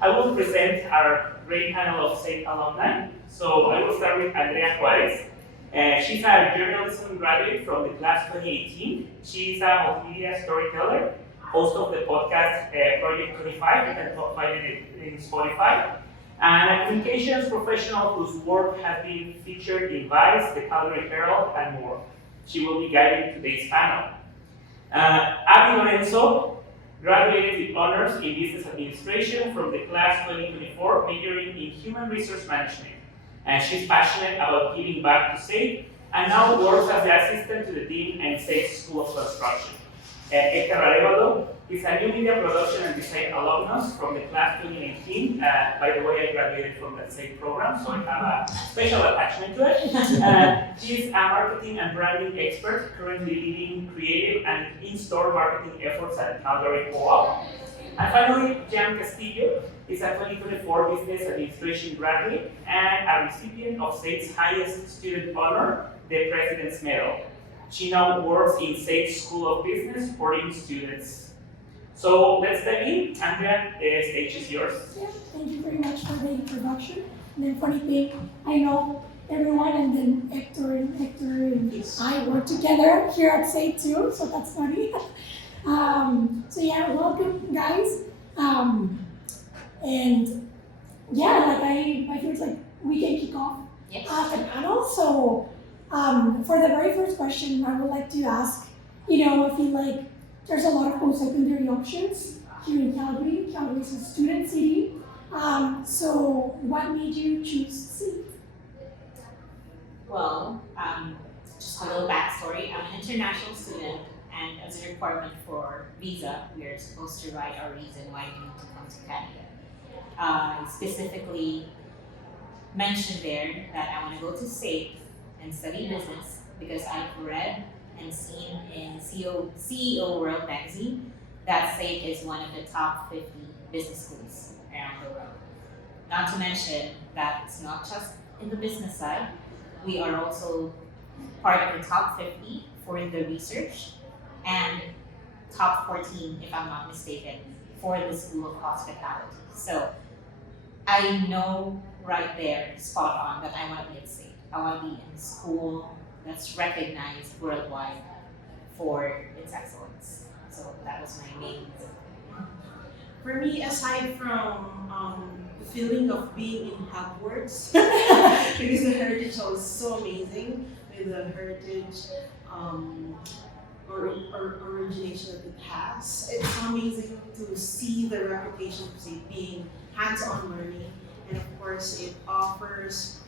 I will present our great panel of SAIT alumni. So I will start with Andrea Juarez. She's a journalism graduate from the class 2018. She's a multimedia storyteller, host of the podcast Project 25. You can find it in Spotify. And a communications professional whose work has been featured in Vice, the Calgary Herald, and more. She will be guiding today's panel. Lorenzo graduated with honors in business administration from the class 2024, majoring in human resource management. And she's passionate about giving back to SAIT and now works as the assistant to the dean and SAIT School of Construction. Hector Arevalo is a new media production and design alumnus from the class 2019. By the way, I graduated from that SAIT program, so I have a special attachment to it. She's a marketing and branding expert, currently leading creative and in-store marketing efforts at Calgary Co-op. And finally, Castillo is a 2024 Business Administration graduate and a recipient of SAIT's highest student honor, the President's Medal. She now works in SAIT School of Business, supporting students. So let's dive in. Andrea, the stage is yours. Yeah, thank you very much for the introduction. And then funny thing, I know everyone, and then Hector and I work together here at SAIT too, so that's funny. So yeah, welcome guys. And yeah, like I feel like we can kick off the panel. So for the very first question, I would like to ask, I feel like there's a lot of post-secondary options here in Calgary. Calgary is a student city. So what made you choose SAIT? Well, just a little backstory. I'm an international student, and as a requirement for visa, we are supposed to write our reason why we need to come to Canada. I specifically mentioned there that I want to go to SAIT and study business because I've read and seen in CEO World magazine that SAIT is one of the top 50 business schools around the world. Not to mention that it's not just in the business side, we are also part of the top 50 for the research and top 14, if I'm not mistaken, for the School of Hospitality. So I know right there, spot on, that I want to be at SAIT. I want to be in a school that's recognized worldwide for its excellence. So that was my main reason. For me, aside from the feeling of being in Hogwarts, because the Heritage Hall is so amazing, with the heritage or origination that it has. It's amazing to see the reputation of SAIT being hands-on learning, and of course it offers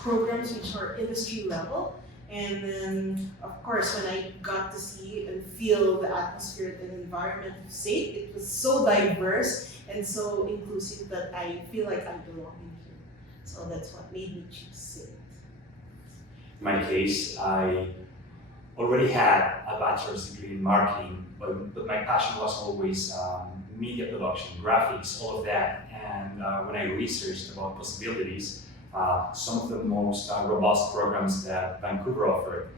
programs which are industry level. And then, of course, when I got to see and feel the atmosphere and environment of SAIT, it was so diverse and so inclusive that I feel like I belong in here. So that's what made me choose SAIT. In my case, I already had a bachelor's degree in marketing, but my passion was always media production, graphics, all of that. And when I researched about possibilities, some of the most robust programs that Vancouver offered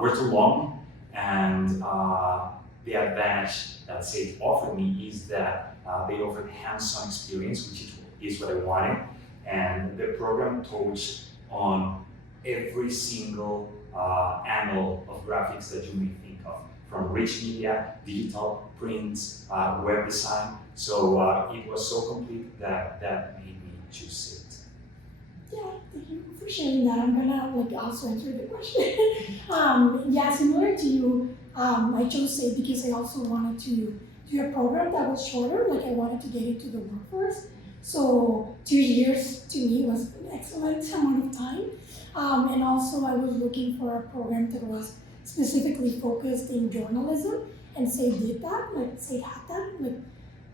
were too long, and the advantage that SAIT offered me is that they offered hands-on experience, which is what I wanted, and the program touched on every single angle of graphics that you may think of, from rich media, digital, prints, web design. So it was so complete that made me choose SAIT. Yeah, thank you for sharing that. I'm gonna also answer the question. Similar to you, I chose SAIT because I also wanted to do a program that was shorter. I wanted to get into the workforce. So 2 years to me was an excellent amount of time. And also I was looking for a program that was specifically focused in journalism, and SAIT did that. SAIT had that.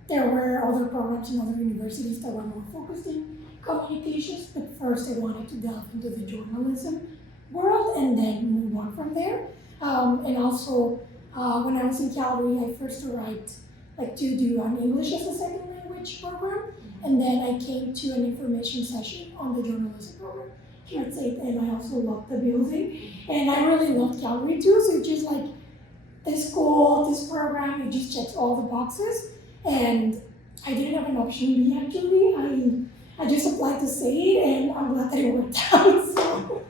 There were other programs in other universities that were more focused in communications, but first I wanted to delve into the journalism world and then move on from there. And also, when I was in Calgary, I first arrived to do an English as a second language program, and then I came to an information session on the journalism program here at SAIT, and I also loved the building, and I really loved Calgary too. So it's just this school, this program, it just checks all the boxes. And I didn't have an option B actually. I just applied to SAIT and I'm glad that it worked out.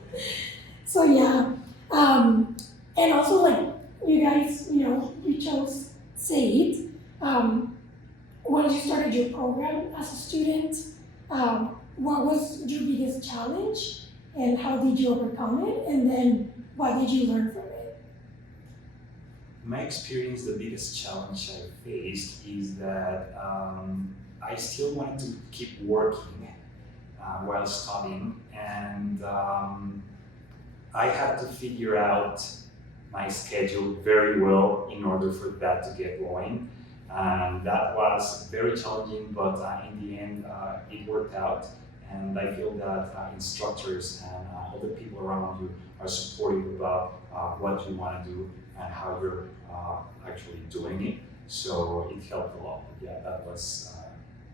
So yeah. And also like you guys, you chose SAIT. Once you started your program as a student, what was your biggest challenge and how did you overcome it? And then what did you learn from it? In my experience, the biggest challenge I faced is that I still wanted to keep working while studying, and I had to figure out my schedule very well in order for that to get going. That was very challenging, but in the end, it worked out. And I feel that instructors and other people around you are supportive about what you want to do and how you're actually doing it. So it helped a lot. But yeah, that was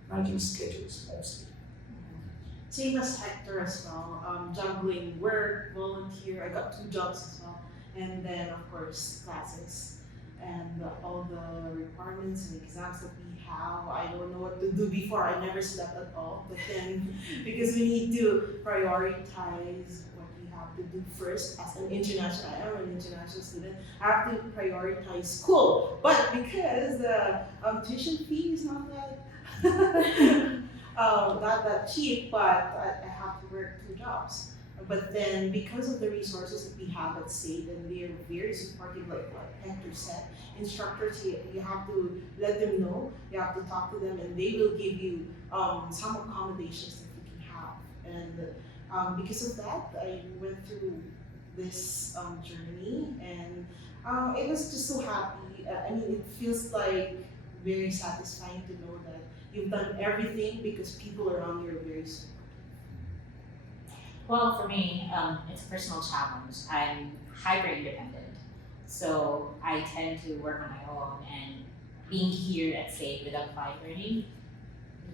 managing schedules mostly. Same as Hector as well. Juggling work, volunteer. I got 2 jobs as well, and then of course classes and all the requirements and exams that we have. I don't know what to do before. I never slept at all. But then, because we need to prioritize what we have to do first as an international, I am an international student, I have to prioritize school. But because the tuition fee is not that, not that cheap, but I have to work 2 jobs. But then, because of the resources that we have at SAIT, and they are very supportive, like what Hector said, instructors, you have to let them know, you have to talk to them, and they will give you some accommodations that you can have. And because of that, I went through this journey, and it was just so happy. I mean, it feels like very satisfying to know that you've done everything because people around you are very supportive. Well, for me, it's a personal challenge. I'm hyper independent, so I tend to work on my own. And being here at SAIT with Applied Learning,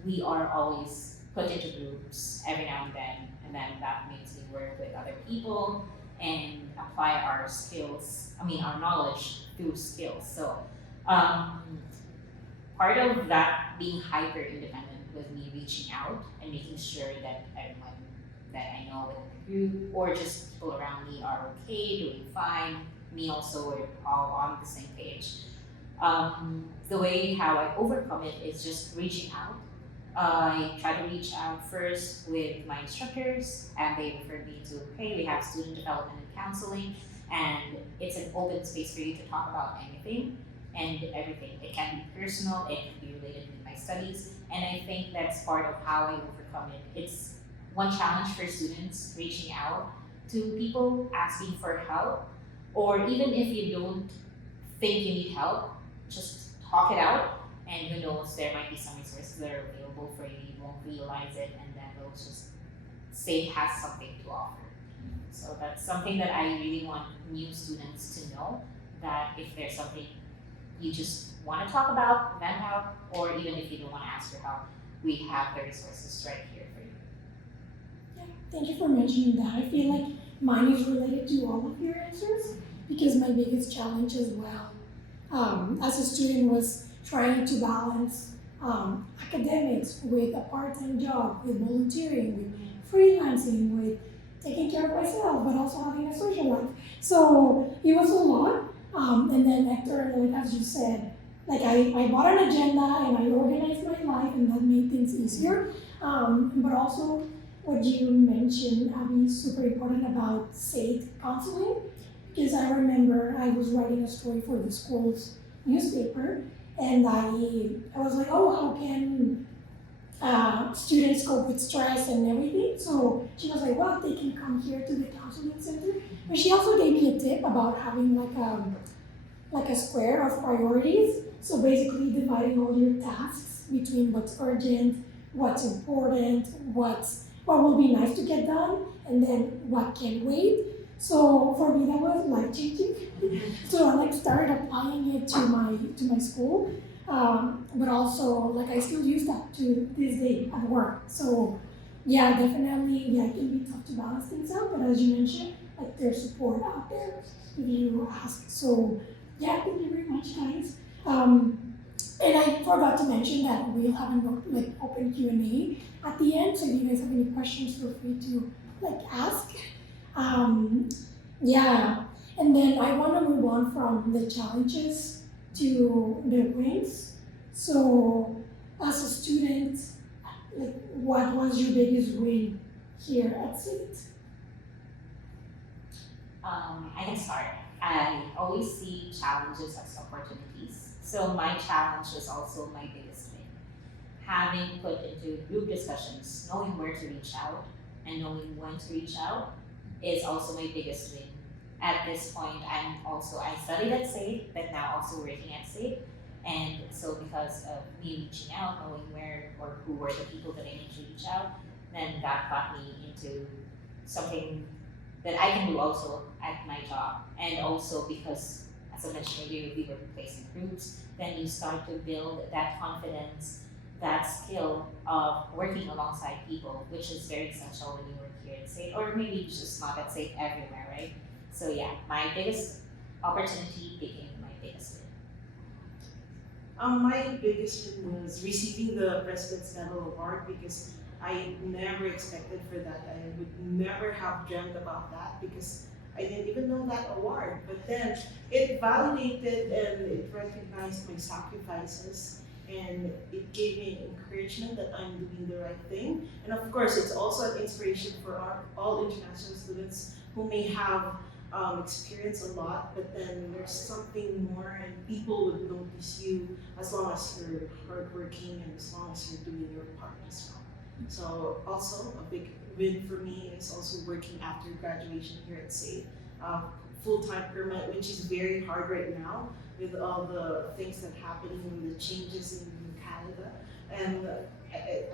we are always put into groups every now and then that makes me work with other people and apply our skills. Our knowledge through skills. So, part of that being hyper independent was me reaching out and making sure that everyone that I know within the group or just people around me are okay, doing fine. Me also, we're all on the same page. The way how I overcome it is just reaching out. I try to reach out first with my instructors, and they refer me to, hey, we have student development and counseling, and it's an open space for you to talk about anything and everything. It can be personal, it can be related to my studies, and I think that's part of how I overcome it. It's one challenge for students reaching out to people, asking for help, or even if you don't think you need help, just talk it out, and who knows, there might be some resources that are available for you, you won't realize it, and then they'll just say it has something to offer. So that's something that I really want new students to know, that if there's something you just want to talk about, vent out, or even if you don't want to ask for help, we have the resources right here for you. Thank you for mentioning that. I feel like mine is related to all of your answers because my biggest challenge as well as a student was trying to balance academics with a part-time job, with volunteering, with freelancing, with taking care of myself, but also having a social life. So it was a lot. And then Hector, like as you said, like I bought an agenda and I organized my life and that made things easier. But also what you mentioned, Abby, is super important about SAIT counseling, because I remember I was writing a story for the school's newspaper, and I was like, oh, how can students cope with stress and everything? So she was like, well, they can come here to the counseling center. But she also gave me a tip about having like a square of priorities. So basically dividing all your tasks between what's urgent, what's important, what will be nice to get done, and then what can wait. So for me, that was life-changing. So I started applying it to my school, but also I still use that to this day at work. So yeah, definitely, it can be tough to balance things out. But as you mentioned, there's support out there if you ask. So yeah, thank you very much, guys. And I I forgot to mention that we'll have an open Q&A at the end, so if you guys have any questions, feel free to ask. Yeah, and then I want to move on from the challenges to the wins. So, as a student, what was your biggest win here at SAIT? I can start. I always see challenges as opportunities. So my challenge was also my biggest win. Having put into group discussions, knowing where to reach out and knowing when to reach out is also my biggest win. At this point, I studied at SAIT, but now also working at SAIT. And so because of me reaching out, knowing where or who were the people that I need to reach out, then that got me into something that I can do also at my job. And also because, as I mentioned earlier, we were replacing groups, then you start to build that confidence, that skill of working alongside people, which is very essential when you work here at SAIT, or maybe just not at SAIT, everywhere, right? So yeah, my biggest opportunity became my biggest win. My biggest win was receiving the President's Medal Award because I never expected for that. I would never have dreamt about that because I didn't even know that award. But then it validated and it recognized my sacrifices and it gave me encouragement that I'm doing the right thing. And of course, it's also an inspiration for all international students who may have experienced a lot, but then there's something more and people would notice you as long as you're hardworking and as long as you're doing your part as well. So also a big win for me is also working after graduation here at SAIT, full-time permanent, which is very hard right now with all the things that are happening and the changes in Canada. And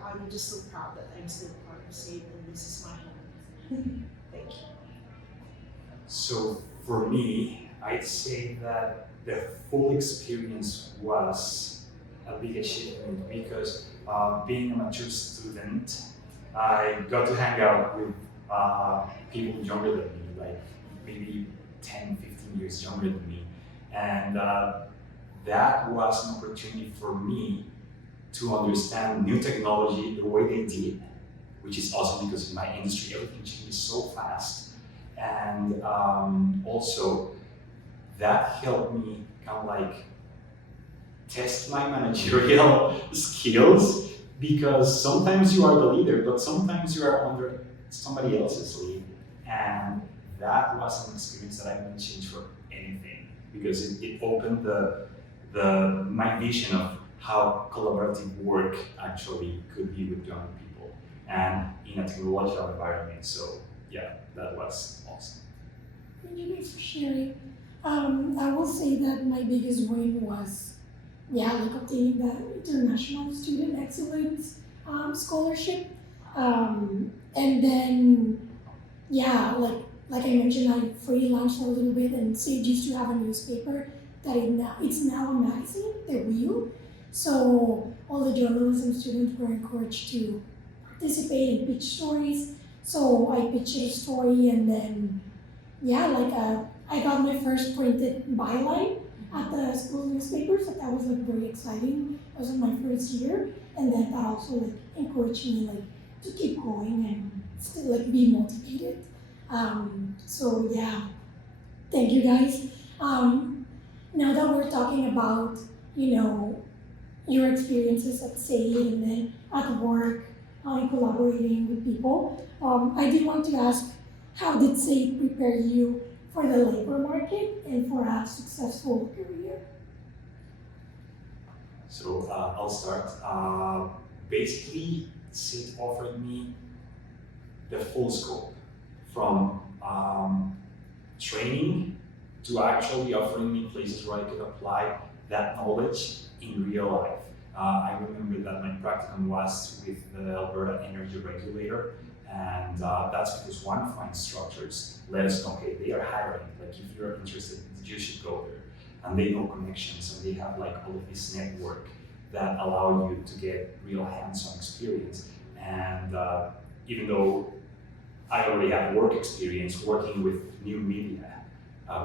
I'm just so proud that I'm still part of SAIT and this is my home. Thank you. So for me, I'd say that the full experience was a big achievement because being a mature student, I got to hang out with people younger than me, like maybe 10, 15 years younger than me. And that was an opportunity for me to understand new technology the way they did, which is awesome because in my industry, everything changes so fast. And also, that helped me kind of test my managerial skills because sometimes you are the leader, but sometimes you are under somebody else's lead. And that was an experience that I wouldn't change for anything because it opened my vision of how collaborative work actually could be with young people and in a technological environment. So yeah, that was awesome. Thank you guys for sharing. I will say that my biggest win was, obtaining the International Student Excellence Scholarship. And then, like I mentioned, I freelanced a little bit and SAIT used to have a newspaper that it's now a magazine, The Wheel. So all the journalism students were encouraged to participate and pitch stories. So I pitched a story and then, I got my first printed byline at the school newspaper, so that was very exciting. It was in my first year, and then that also encouraged me to keep going and still be motivated. Thank you guys. Now that we're talking about your experiences at SAIT and then at work and collaborating with people, I did want to ask, how did SAIT prepare you for the labor market and for a successful career? So I'll start. Basically, SAIT offered me the full scope from training to actually offering me places where I could apply that knowledge in real life. I remember that my practicum was with the Alberta Energy Regulator, and that's because one of my instructors let us know, hey, they are hiring. If you're interested, you should go there. And they know connections, and they have all of this network that allow you to get real hands-on experience. And even though I already have work experience, working with new media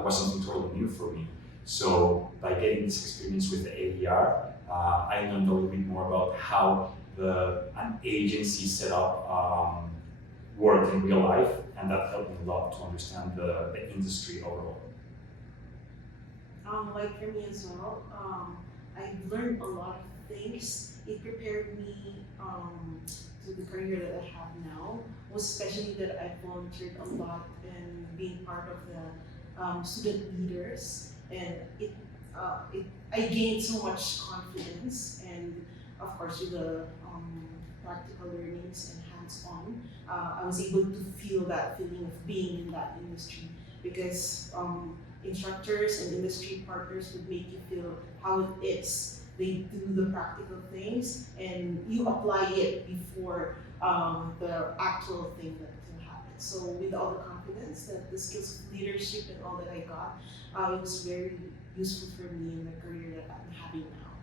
was something totally new for me. So by getting this experience with the AER, I learned a little bit more about how an agency setup worked in real life, and that helped me a lot to understand the industry overall. Like for me as well, I learned a lot of things. It prepared me to the career that I have now, most especially that I volunteered a lot in being part of the student leaders, and I gained so much confidence, and of course with the practical learnings and hands-on, I was able to feel that feeling of being in that industry, because instructors and industry partners would make you feel how it is. They do the practical things and you apply it before the actual thing that can happen. So with all the confidence that the skills of leadership and all that I got, it was very useful for me in the career that I'm having now.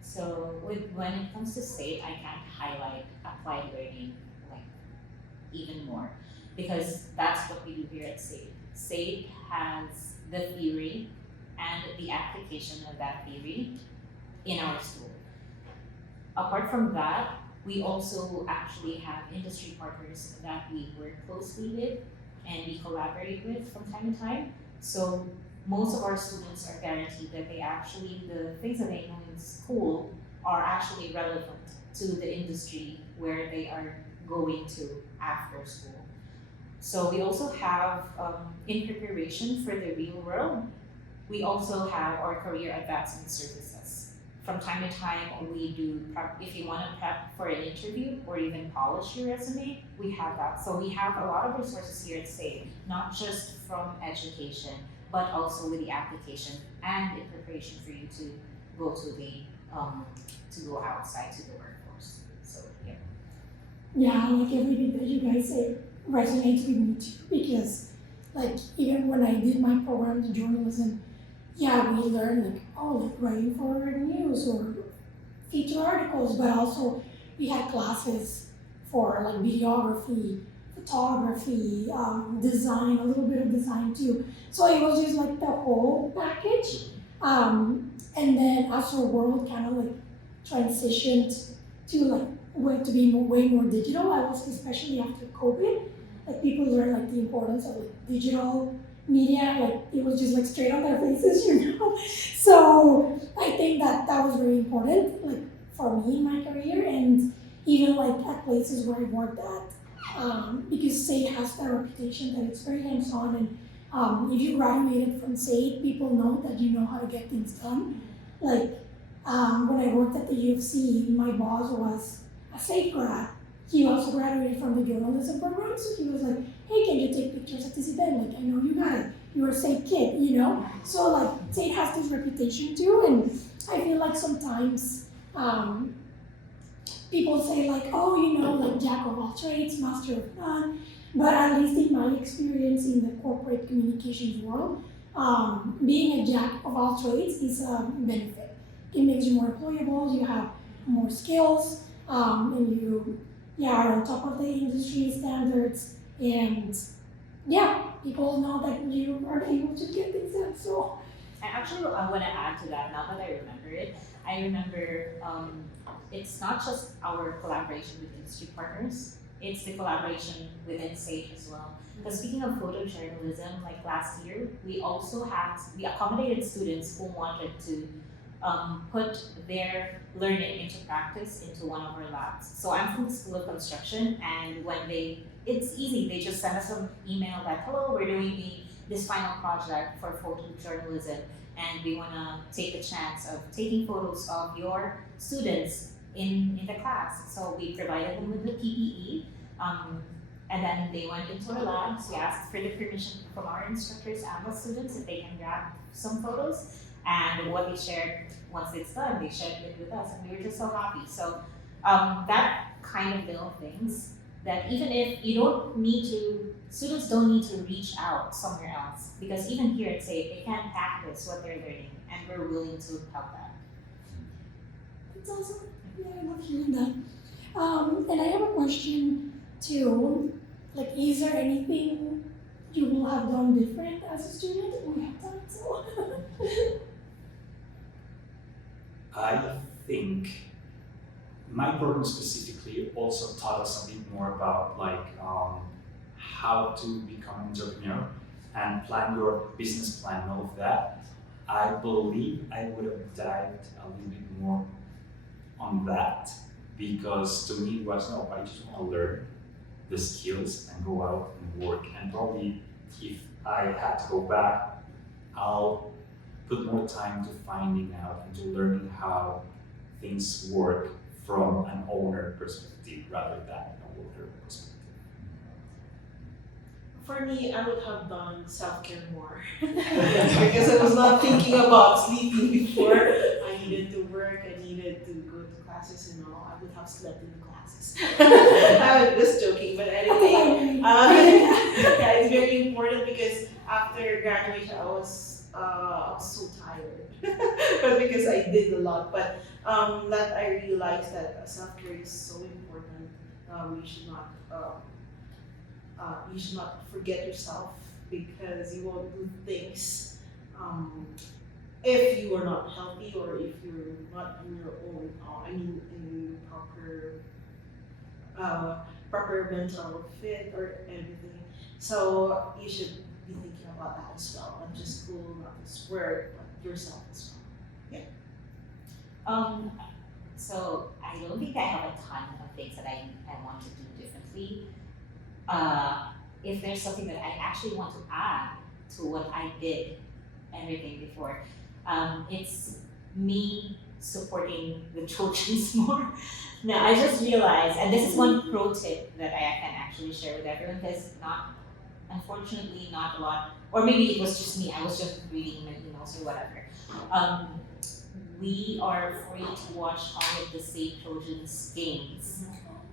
So when it comes to SAIT, I can't highlight applied learning like even more, because that's what we do here at SAIT. SAIT has the theory and the application of that theory in our school. Apart from that, we also actually have industry partners that we work closely with and we collaborate with from time to time. So most of our students are guaranteed that the things that they know in school are actually relevant to the industry where they are going to after school. So we also have, in preparation for the real world, we also have our career advancement services. From time to time, we do prep. If you want to prep for an interview or even polish your resume, we have that. So we have a lot of resources here at SAIT, not just from education, but also with the application and in preparation for you to go to go outside to the workforce. So yeah. Yeah, like everything that you guys say resonates with me too, because like even when I did my program in journalism, yeah, we learned like writing for news or feature articles, but also we had classes for like videography, photography, design, a little bit of design too. So it was just like the whole package. And then as our world kind of like transitioned to like way more digital, I was especially after COVID, like people learned like the importance of like digital media, like it was just like straight on their faces, you know. So I think that was very important, like for me in my career, and even like at places where I worked at, because SAIT has that reputation that it's very hands-on, and if you graduated from SAIT, people know that you know how to get things done. Like when I worked at the UFC, my boss was a SAIT grad. He also graduated from the journalism program, so he was like, hey, can you take pictures at this event? Like, I know you got it. You're a SAIT kid, you know? So, like, SAIT has this reputation too, and I feel like sometimes people say, like, oh, you know, like, jack of all trades, master of none. But at least in my experience in the corporate communications world, being a jack of all trades is a benefit. It makes you more employable, you have more skills, and you are on top of the industry standards, and yeah, people know that you are able to get things done. So I want to add to that. Now that I remember it, I remember it's not just our collaboration with industry partners; it's the collaboration within SAIT as well. Because speaking of photojournalism, like last year, we accommodated students who wanted to put their learning into practice into one of our labs. So I'm from the School of Construction, and it's easy. They just send us an email that, hello, we're doing this final project for photojournalism, and we want to take the chance of taking photos of your students in the class. So we provided them with the PPE, and then they went into our labs. We asked for the permission from our instructors and the students if they can grab some photos. And what they shared, once it's done, they shared it with us, and we were just so happy. So that kind of little things that even if students don't need to reach out somewhere else, because even here at SAIT, they can practice what they're learning, and we're willing to help them. it's awesome. Yeah, I love hearing that. And I have a question too. Like, is there anything you will have done different as a student? We have done so. I think my program specifically also taught us a bit more about how to become an entrepreneur and plan your business plan and all of that. I believe I would have dived a little bit more on that because to me it was no, I just want to learn the skills and go out and work, and probably if I had to go back, I'll put more time to finding out and to learning how things work from an owner perspective rather than a worker perspective. For me, I would have done self-care more because I was not thinking about sleeping before. I needed to work, I needed to go to classes and all. I would have slept in the classes. I'm just joking, but anyway, yeah, it's very important because after graduation, I was so tired, but because I did a lot. But that I realized that self-care is so important. You should not forget yourself because you won't do things if you are not healthy or if you're not in your own, in proper mental fit or everything. So you should be thinking about that as well, not just school, not just work, but yourself as well. So I don't think I have a ton of things that I want to do differently. If there's something that I actually want to add to what I did everything before, it's me supporting the children's more. Now I just realized, and this is one pro tip that I can actually share with everyone, because unfortunately not a lot, or maybe it was just me, I was just reading my emails or whatever. We are free to watch all of the SAIT children's games.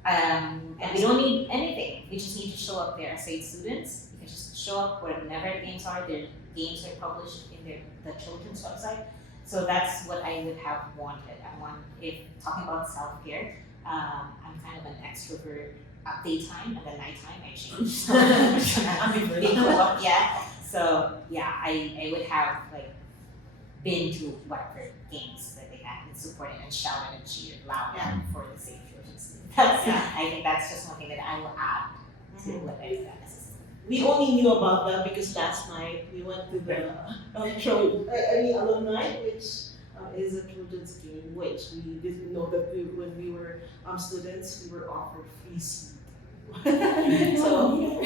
And we don't need anything. We just need to show up there as SAIT students. You can just show up whenever the games are. Their games are published in the children's website. So that's what I would have wanted. If talking about self-care, I'm kind of an extrovert at daytime, and then nighttime I change. So yeah, I would have been to whatever games that they had and supported and shouted and cheered loud for the SAIT children's. I think that's just one thing that I will add to what I've done. We only knew about that because last night we went to the Alumni, which is a children's game, which we didn't know that when we were students, we were offered free seat. So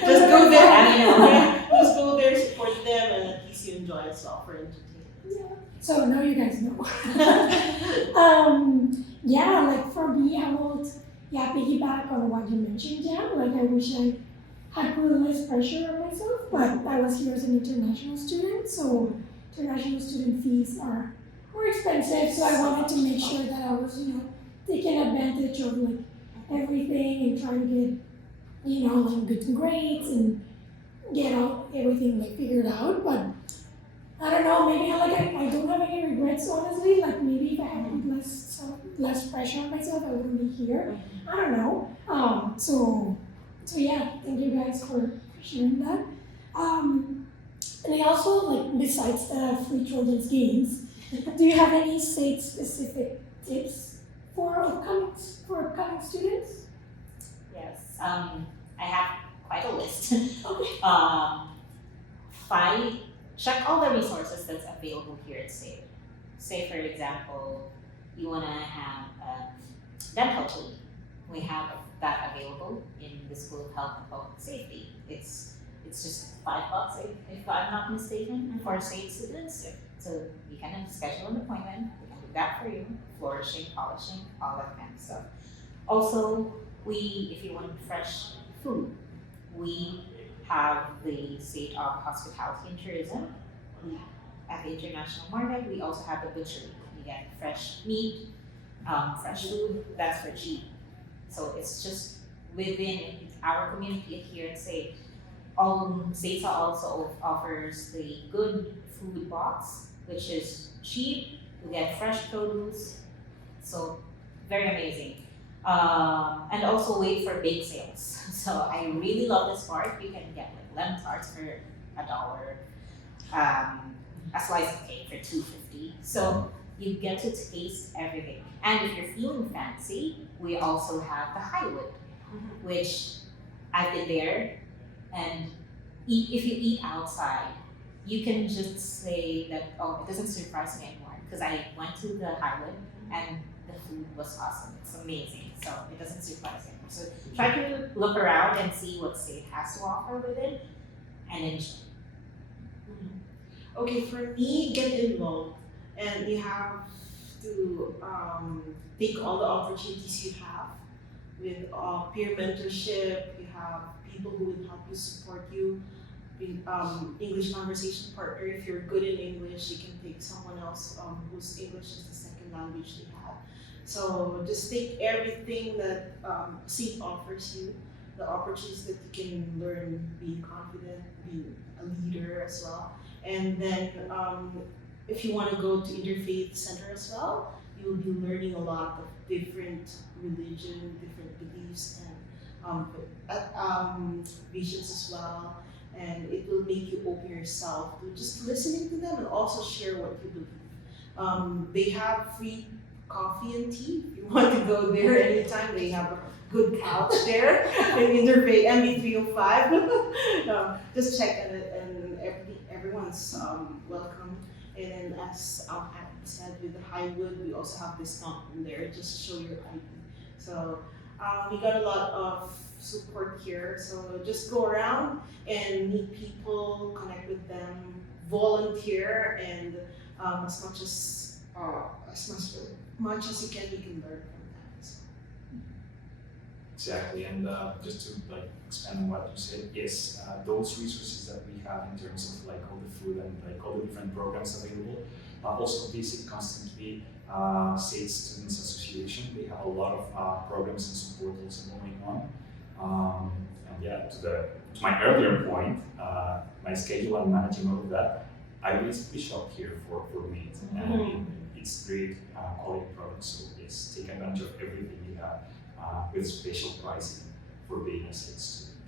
just go there, just go there, support them, and at least you enjoy as well for entertainment. Yeah. So now you guys know. For me, I would piggyback on what you mentioned, Jam. I wish I had put less pressure on myself, but I was here as an international student, so international student fees are more expensive, so I wanted to make sure that I was, taking advantage of everything and trying to get, good grades and get everything figured out. But I don't know, maybe I don't have any regrets, honestly. Maybe if I had put less pressure on myself, I wouldn't be here. I don't know. So yeah, thank you guys for sharing that. And I also, besides the free children's games, do you have any SAIT-specific tips for upcoming students? Yes, I have quite a list. Okay. Check all the resources that's available here at SAIT. Say, for example, you want to have a dental clinic. We have that available in the School of Health and Public Safety. It's just $5, if I'm not mistaken, for SAIT students. So you can schedule an appointment. We can do that for you. Flourishing, polishing, all that kind of stuff. Also, if you want fresh food, we have the SAIT of Hospitality and Tourism. At the International Market, we also have the butchery. You get fresh meat, fresh food, that's for cheap. So it's just within our community here at SAIT. SAIT also offers the good food box, which is cheap. You get fresh produce, so very amazing. And also wait for bake sales. So I really love this part. You can get like lemon tarts for $1, a slice of cake for $2.50. So you get to taste everything. And if you're feeling fancy, we also have the Highwood, which I've been there. And if you eat outside, you can just say that, oh, it doesn't surprise me anymore. Because I went to the Highwood and the food was awesome. It's amazing. So it doesn't surprise me. So try to look around and see what SAIT has to offer with it and enjoy. Okay, for me, get involved, and you have to take all the opportunities you have with peer mentorship. You have people who will help you, support you. English conversation partner. If you're good in English, you can take someone else whose English is the second language they have. So just take everything that SAIT offers you, the opportunities that you can learn, being confident, being a leader as well. And then if you want to go to Interfaith Center as well, you will be learning a lot of different religion, different beliefs, and visions as well. And it will make you open yourself to just listening to them and also share what you believe. They have free coffee and tea. If you want to go there anytime, they have a good couch there in Interfaith MB305. Just check it, and everyone's welcome. And then as I said, with the Highwood, we also have discount in there just to show your ID. So we got a lot of support here. So just go around and meet people, connect with them, volunteer, and as much as you can learn from that. So. Exactly, and just to like expand on what you said, yes, those resources that we have in terms of like all the food and like all the different programs available, also visit constantly SAIT Students Association. They have a lot of programs and support also going on. And yeah, to my earlier point, my schedule and managing all of that, I basically shop here for meat, and it's great quality products. So yes, take advantage of everything you have with special pricing for being a SAIT student.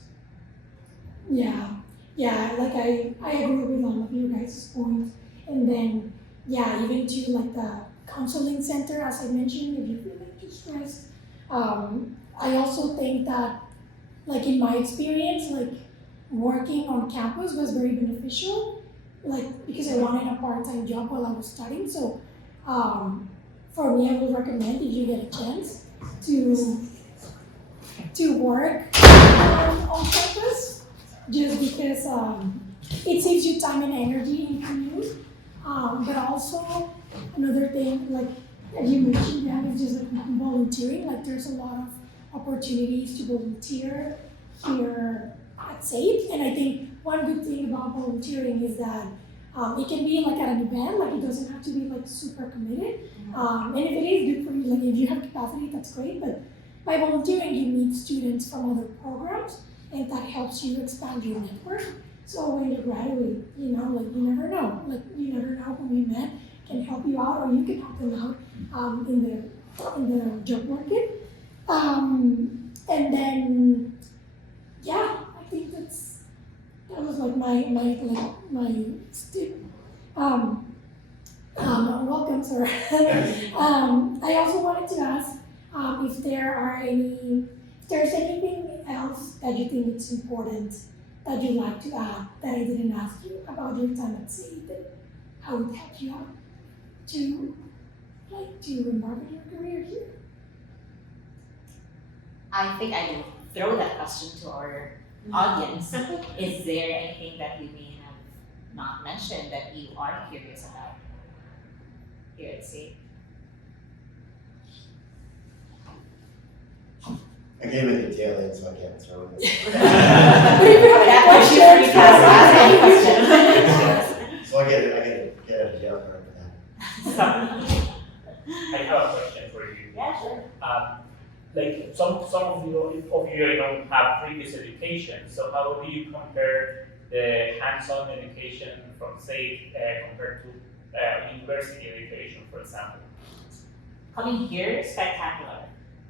Yeah, like I agree with all of you guys' points. And then, yeah, even to like the counseling center, as I mentioned, if you feel like too stressed. I also think that, like in my experience, like working on campus was very beneficial, like because I wanted a part-time job while I was studying. So for me, I would recommend if you get a chance to work on campus, just because it saves you time and energy in commute. But also another thing, like as you mentioned, yeah, is just like volunteering. Like there's a lot of opportunities to volunteer here at SAIT, and I think one good thing about volunteering is that it can be like at an event, like it doesn't have to be like super committed. And if it is good for you, like if you have capacity, that's great. But by volunteering, you meet students from other programs, and that helps you expand your network. So when you graduate, you know, like you never know. Like you never know who we met can help you out, or you can help them out in the job market. And then, yeah, I think that was like my welcome, sir. I also wanted to ask if there's anything else that you think it's important that you'd like to add that I didn't ask you about your time at SAIT, that how it helped you out to embark on your career here. I think I will throw that question to our audience. Is there anything that we may have not mentioned that you are curious about here at SAIT? I gave it a tail end, so I can't throw it. But if you have any questions, ask any questions. So I get out of jail card for that. I have a question for you. Yeah, sure. Like some of you I know have previous education. So how do you compare the hands-on education from SAIT compared to university education, for example? Coming here, spectacular.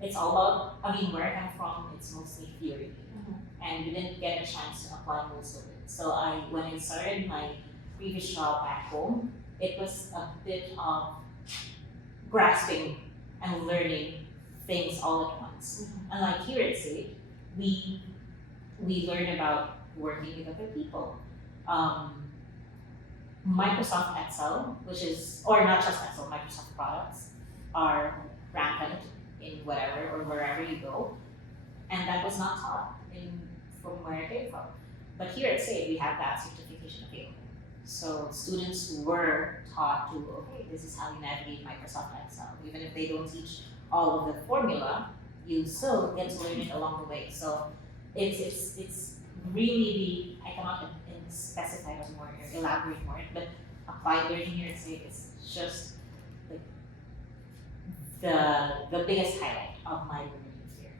it's all about, I mean, where I come from, it's mostly theory. And we didn't get a chance to apply most of it. So when I started my previous job back home, it was a bit of grasping and learning things all at once. And like here at SAIT, we learn about working with other people. Microsoft Excel, which is, or not just Excel, Microsoft products are rampant in whatever or wherever you go. And that was not taught from where I came from. But here at SAIT, we have that certification available. So students were taught to, okay, this is how you navigate Microsoft Excel. Even if they don't teach all of the formula, you still get to learn it along the way. So it's really I cannot specify it more or elaborate more, but applied learning here at SAIT is just like the biggest highlight of my learning here.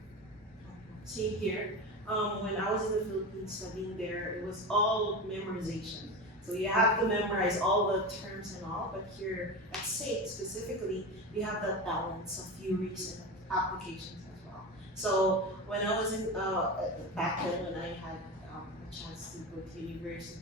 Same here. When I was in the Philippines studying there, it was all memorization. So you have to memorize all the terms and all, but here at SAIT specifically, we have that balance of theories and applications as well. So when I was in, back then when I had a chance to go to university,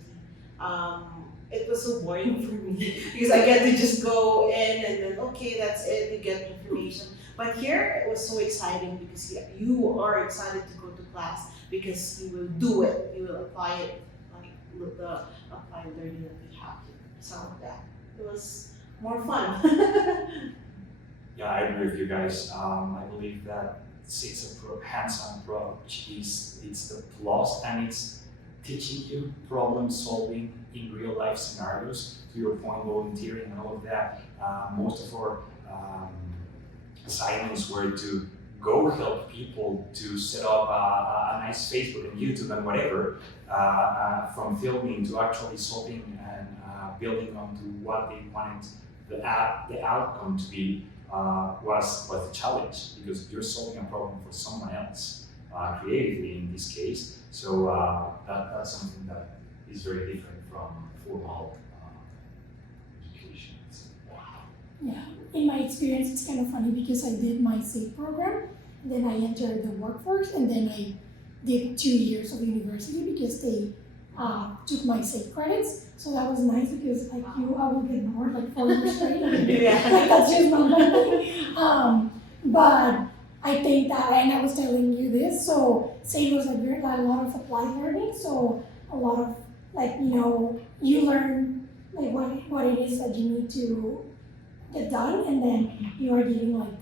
it was so boring for me because I get to just go in and then, okay, that's it, you get information. But here it was so exciting because you are excited to go to class because you will do it, you will apply it, like the applied learning that we have here. So that it was more fun. Yeah, I agree with you guys. I believe that it's a hands-on approach. It's the plus, and it's teaching you problem solving in real life scenarios. To your point, volunteering and all of that. Most of our assignments were to go help people to set up a nice Facebook and YouTube and whatever, from filming to actually solving and building onto what they wanted the outcome to be. Was the challenge, because you're solving a problem for someone else, creatively in this case. So that's something that is very different from formal education. Yeah, in my experience, it's kind of funny because I did my SAIT program, then I entered the workforce, and then I did 2 years of university because they took my SAIT credits. So that was nice because like you, I will get bored like 4 years straight. Like that's just not my thing. But I think that, and I was telling you this, so SAIT was like a lot of applied learning. So a lot of like, you learn like what it is that you need to get done, and then you are getting like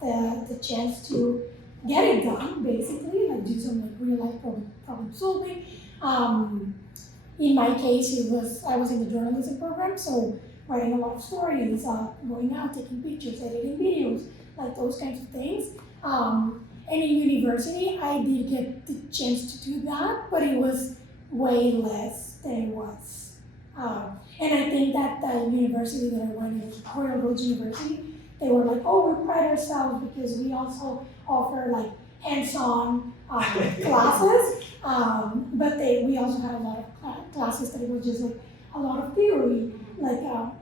the chance to get it done, basically, like do some like real life problem solving. In my case, I was in the journalism program, so writing a lot of stories, going out, taking pictures, editing videos, like those kinds of things. And in university, I did get the chance to do that, but it was way less than it was. And I think that the university that I went to, Calgary Herald University, they were like, oh, we pride ourselves because we also offer like hands-on classes. But we also had a lot of classes that it was just like a lot of theory, like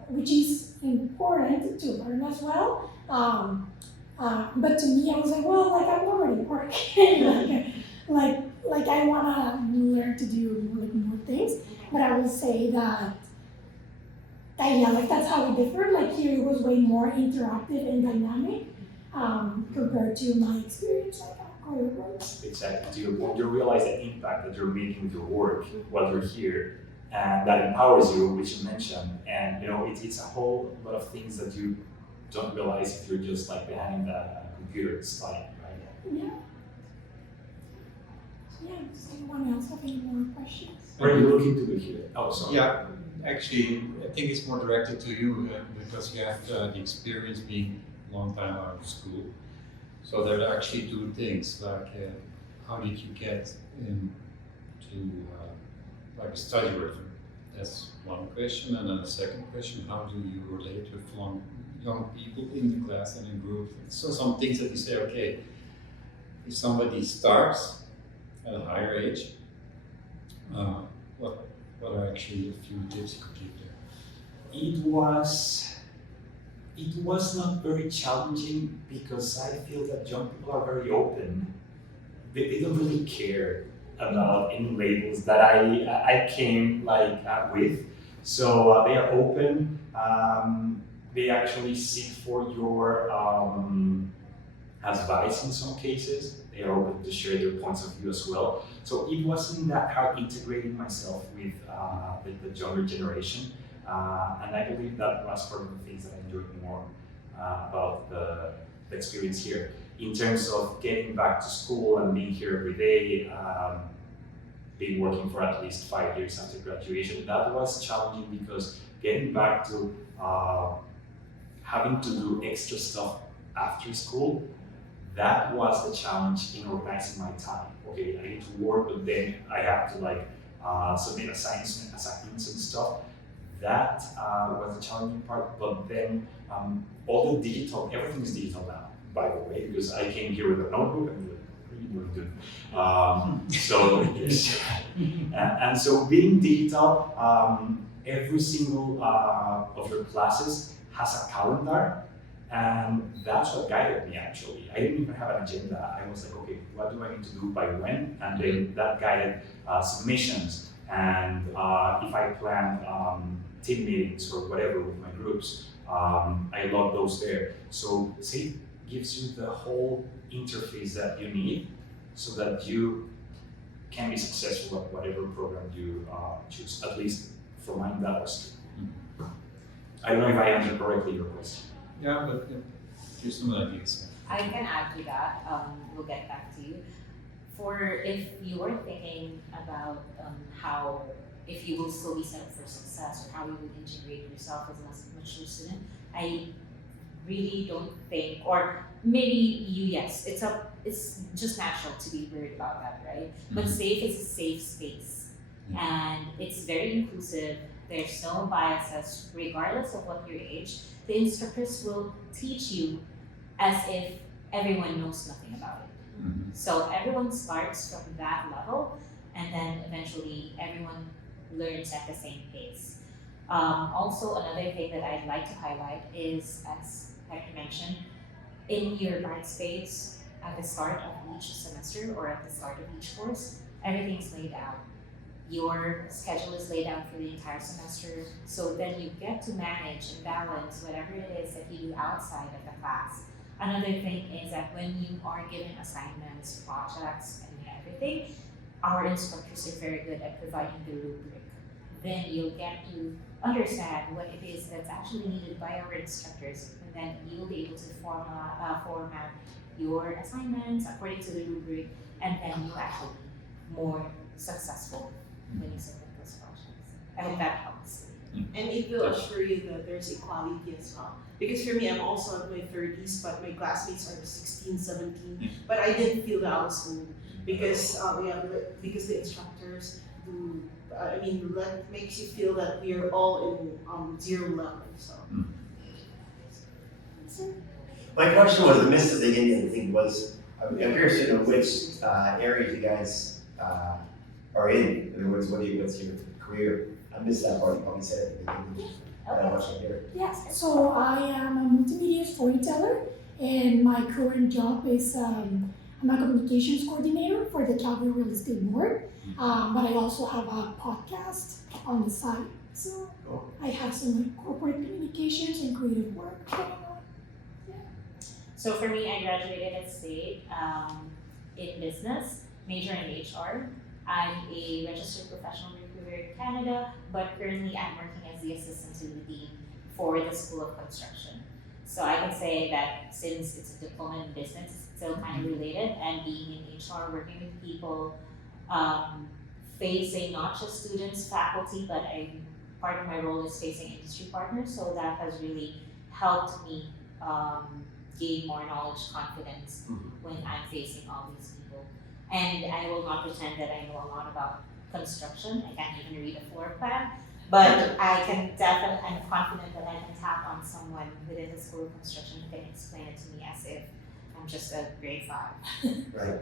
which is important to learn as well. But to me, I was like, well, like I'm already working, like I wanna learn to do like more things. But I would say that yeah, like that's how it differed. Like here, it was way more interactive and dynamic compared to my experience like at Calgary Herald. Exactly. To your point, you realize the impact that you're making with your work while you're here, and that empowers you, which you mentioned. And it's a whole lot of things that you don't realize if you're just like behind the computer studying, right? Yeah. So yeah, does anyone else have any more questions? What are you looking to do here? Oh, sorry. Yeah, actually, I think it's more directed to you because you have the experience being a long time out of school. So there are actually two things, like how did you get into like a study rhythm? That's one question, and then the second question, how do you relate with young people in the class and in group? So some things that you say, okay, if somebody starts at a higher age, what are actually a few tips you could give there? It was it was not very challenging because I feel that young people are very open. They don't really care about any labels that I came with. So they are open. They actually seek for your advice in some cases. They are open to share their points of view as well. So it wasn't that hard integrating myself with the younger generation. And I believe that was part of the things that I enjoyed more about the experience here. In terms of getting back to school and being here every day, been working for at least 5 years after graduation, that was challenging because getting back to having to do extra stuff after school, that was the challenge in organizing my time. Okay, I need to work, but then I have to submit assignments and stuff. That was the challenging part, but then all the digital, everything is digital now, by the way, because I came here with a notebook and really good. And so being digital, every single of your classes has a calendar, and that's what guided me actually. I didn't even have an agenda. I was like, okay, what do I need to do by when? And then that guided submissions. And if I planned team meetings or whatever with my groups, I log those there. So SAIT gives you the whole interface that you need so that you can be successful at whatever program you choose. At least for mine, that was true. I don't know if I answered correctly your question. Yeah, but here's some ideas. I can add to that. We'll get back to you. For if you are thinking about how, if you will still be set up for success or how you will integrate yourself as a mature student, I really don't think, or maybe you, yes, it's just natural to be worried about that, right? But SAFE is a safe space, and it's very inclusive. There's no biases, regardless of what your age. The instructors will teach you as if everyone knows nothing about it. So everyone starts from that level, and then eventually everyone learns at the same pace. Also, another thing that I'd like to highlight is, as Hector mentioned, in your bright space at the start of each semester or at the start of each course, everything's laid out. Your schedule is laid out for the entire semester, so then you get to manage and balance whatever it is that you do outside of the class. Another thing is that when you are given assignments, projects, and everything, our instructors are very good at providing the rubric. Then you'll get to understand what it is that's actually needed by our instructors, and then you'll be able to format your assignments according to the rubric, and then you'll actually be more successful when you submit those projects. I hope that helps. And it will assure you that there's equality as well. Because for me, I'm also in my 30s, but my classmates are 16, 17. But I didn't feel that I was old because because the instructors do. That makes you feel that we are all in zero level. So. My question was, the missed the beginning thing was, I'm curious to know which areas you guys are in. In other words, what's your career? I missed that part. You probably said it at the beginning. I don't watch it here. Yes, so I am a multimedia storyteller, and my current job is I'm a communications coordinator for the Calgary Real Estate Board, but I also have a podcast on the side. So I have some corporate communications and creative work going on. Yeah. So for me, I graduated at SAIT in business, major in HR. I'm a registered professional recruiter in Canada, but currently I'm working as the assistant to the dean for the School of Construction. So I can say that since it's a diploma in business, it's still kind of related, and being in HR, working with people, facing not just students, faculty, but part of my role is facing industry partners, so that has really helped me gain more knowledge, confidence when I'm facing all these people. And I will not pretend that I know a lot about construction. I can't even read a floor plan, but I'm confident that I can tap on someone within the School of Construction who can explain it to me as if I'm just a grade 5. Right.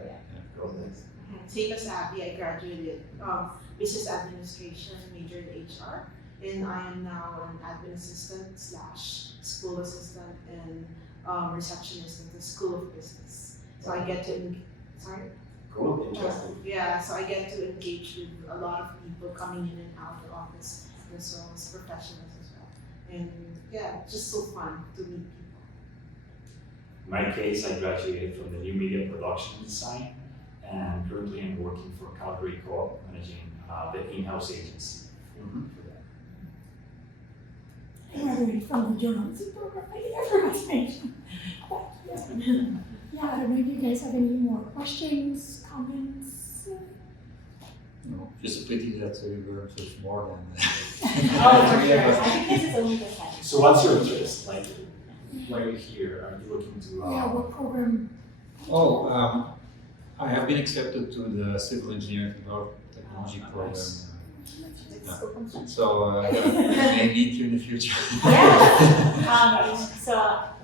Go next. Same as Abby, I graduated business administration, majored in HR, and I am now an assistant slash school assistant and receptionist at the School of Business. So I get to, sorry? Cool, interesting. Yeah, so I get to engage with a lot of people coming in and out of the office, as well as professionals as well. And yeah, just so fun to meet people. In my case, I graduated from the new media production design, and currently I'm working for Calgary Co-op, managing the in-house agency for that. I graduated from the journalism program. I forgot to mention. But yeah, I don't know if you guys have any more questions, comments. No, just a pity that we were so more than Oh, for sure. I think this is only the second. So what's your interest? Like, why are you here? Are you looking to? Yeah, what program? Oh, I have been accepted to the Civil Engineering Technology program. Nice. So I may meet you in the future. Yeah. So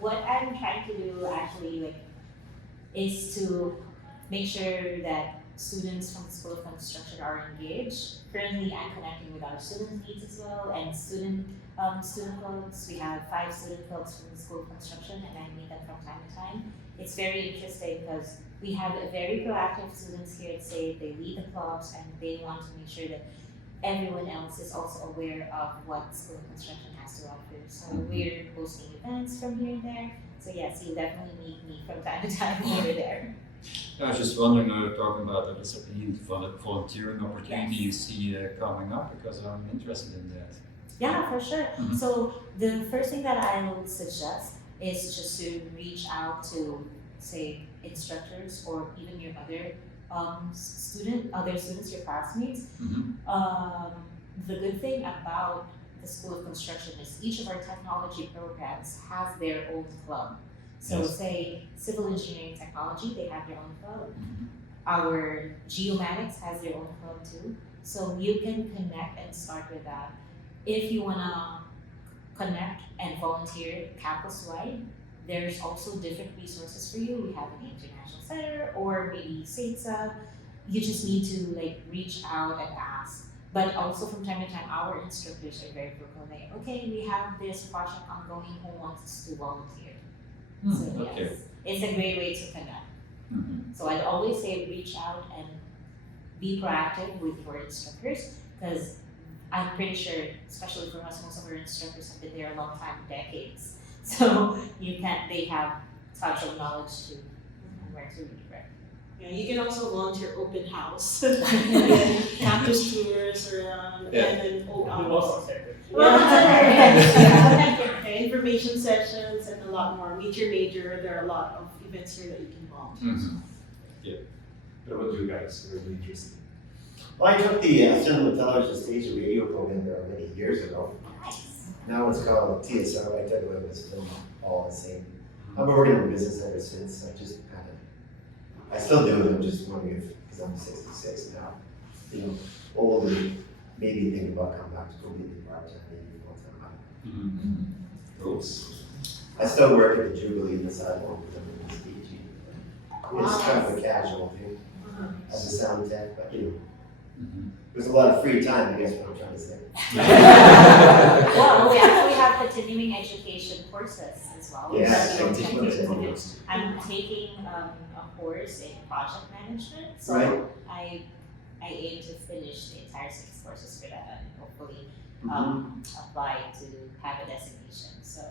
what I'm trying to do actually is to make sure that students from the School of Construction are engaged. Currently, I'm connecting with our student needs as well and student clubs. We have 5 student clubs from the School of Construction, and I meet them from time to time. It's very interesting because we have very proactive students here at SAIT. They lead the clubs, and they want to make sure that everyone else is also aware of what School of Construction has to offer. So we're hosting events from here and there. So yes, you'll definitely meet me from time to time over there. I was just wondering, now you're talking about the recipient volunteering opportunity Yes. you see coming up, because I'm interested in that. Yeah, for sure. Mhm. So the first thing that I would suggest is just to reach out to, say, instructors or even your other students, your classmates. The good thing about the School of Construction is each of our technology programs has their own club. So Yes. say civil engineering technology, they have their own club. Our geomatics has their own club too. So you can connect and start with that. If you wanna connect and volunteer campus-wide, there's also different resources for you. We have an international center or maybe SAIT. You just need to reach out and ask. But also from time to time, our instructors are very vocal. Like, okay, we have this project ongoing. Who wants to volunteer? So Okay. yes, it's a great way to connect. So I'd always say reach out and be proactive with your instructors, because I'm pretty sure, especially for us, most of our instructors have been there a long time, decades. So they have tons of knowledge to where to redirect. Yeah, you can also volunteer open house, and then campus tours around, Yeah. and then The most accepted. information sessions and a lot more. Meet your major. There are a lot of events here that you can volunteer. What about you guys? Are you interested? Well, I took the cinema, television, stage, and radio program there many years ago. Now it's called TSR. I took it when it was film, all the same. I've been working in business ever since. I still do it. I'm just wondering if, because I'm 66 now, old and maybe think about coming back to school, maybe part-time, maybe full-time. Cool. I still work at the Jubilee in the sidewalk because I'm in this DG. It's kind of a casual thing as a sound tech, but there's a lot of free time, I guess what I'm trying to say. Well, we actually have continuing education courses as well. Yeah, that I'm we're taking taking. those. I'm taking a course in project management, so Right. I aim to finish the entire 6 courses for that and hopefully apply to have a designation. So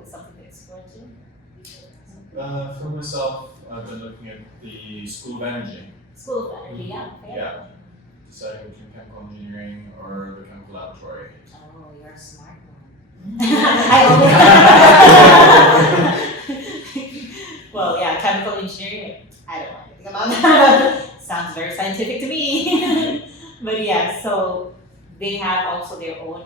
it's something to explore too. For myself, I've been looking at the School of Energy. School of Energy, yeah. Okay. Yeah. Deciding between chemical engineering or the chemical laboratory. Oh, you're a smart one. Well, yeah, chemical engineering, I don't know anything about that. Sounds very scientific to me. But yeah, so they have also their own,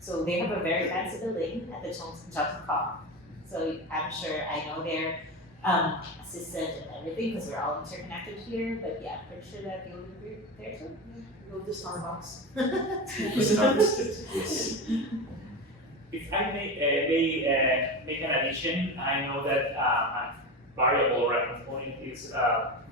so they have a very fancy building at the Johnson Co. So I'm sure I know their assistant and everything because we're all interconnected here. But yeah, I'm pretty sure that you'll be there too. Go to Starbucks. Yes. If I may make an addition, I know that a variable or a component is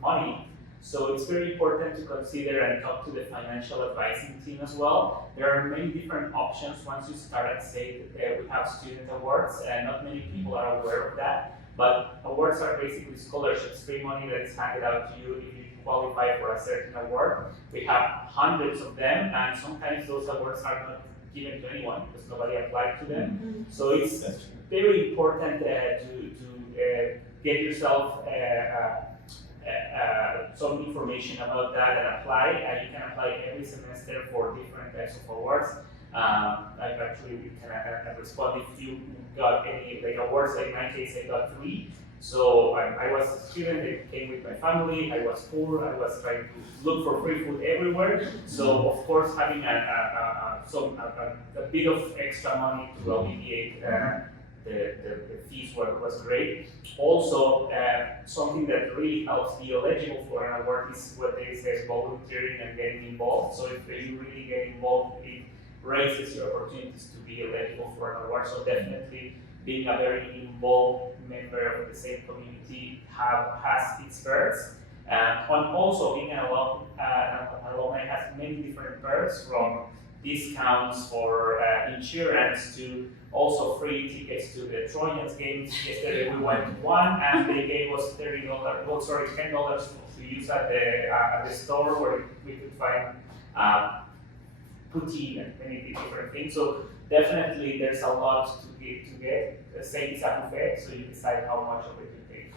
money. So it's very important to consider and talk to the financial advising team as well. There are many different options once you start at SAIT. We have student awards, and not many people are aware of that. But awards are basically scholarships, free money that is handed out to you if you qualify for a certain award. We have hundreds of them, and sometimes those awards are not given to anyone because nobody applied to them. So it's very important to get yourself some information about that and apply. You can apply every semester for different types of awards. I've actually can respond if you got any awards. Like in my case, I got 3. So I was a student that came with my family. I was poor. I was trying to look for free food everywhere. So of course, having a bit of extra money to alleviate the fees was great. Also, something that really helps be eligible for an award is what they say volunteering and getting involved. So if you really get involved, it raises your opportunities to be eligible for an award. So definitely being a very involved member of the same community has its perks. And also being an alumni has many different perks, from discounts for insurance to also free tickets to the Trojans games. Yesterday we went to one and they gave us $10 to use at the store where we could find poutine and many different things. So definitely there's a lot to get. SAIT is a buffet, so you decide how much of it you take.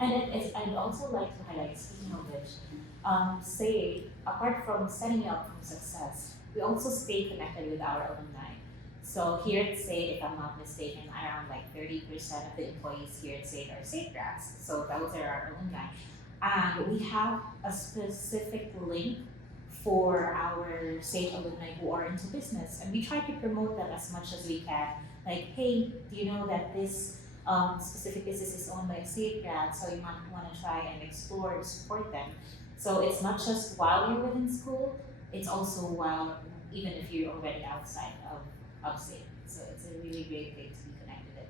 And I'd also like to highlight, speaking of which, SAIT, apart from setting up for success, we also stay connected with our alumni. So here at SAIT, if I'm not mistaken, around like 30% of the employees here at SAIT are SAIT grads. So those are our alumni. And we have a specific link for our SAIT alumni who are into business. And we try to promote them as much as we can. Like, hey, do you know that this specific business is owned by a SAIT grad, so you might want to try and explore and support them. So it's not just while you're within school, it's also while, even if you're already outside of SAIT. So it's a really great thing to be connected at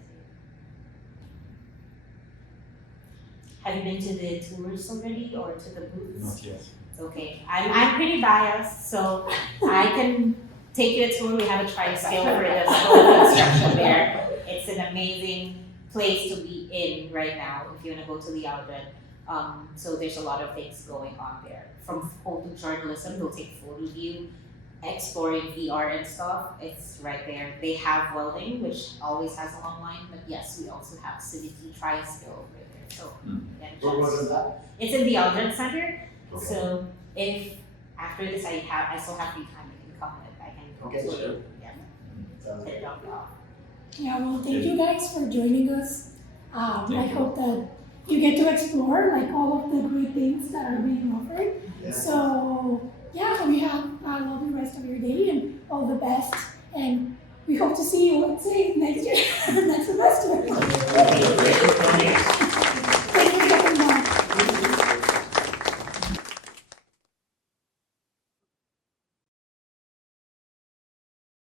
SAIT. Have you been to the tours already or to the booths? Not yet. Okay, I'm pretty biased, so I can take you a tour. We have a tricycle for the school construction there. It's an amazing place to be in right now if you want to go to the outlet. So there's a lot of things going on there. From photojournalism, they'll take photo view, exploring VR and stuff. It's right there. They have welding, which always has a long line, but yes, we also have CBT tricycle over there. So Where was that? it's in the outlet center. Okay. So if after this I still have free time, I can come with. I can go Okay, to sure. Yeah. Sounds good. Sit down. Yeah, well, thank you guys for joining us. I hope that you get to explore like all of the great things that are being offered. Yeah. So yeah, hope you have a lovely rest of your day and all the best. And we hope to see you, let's say, next year, next semester.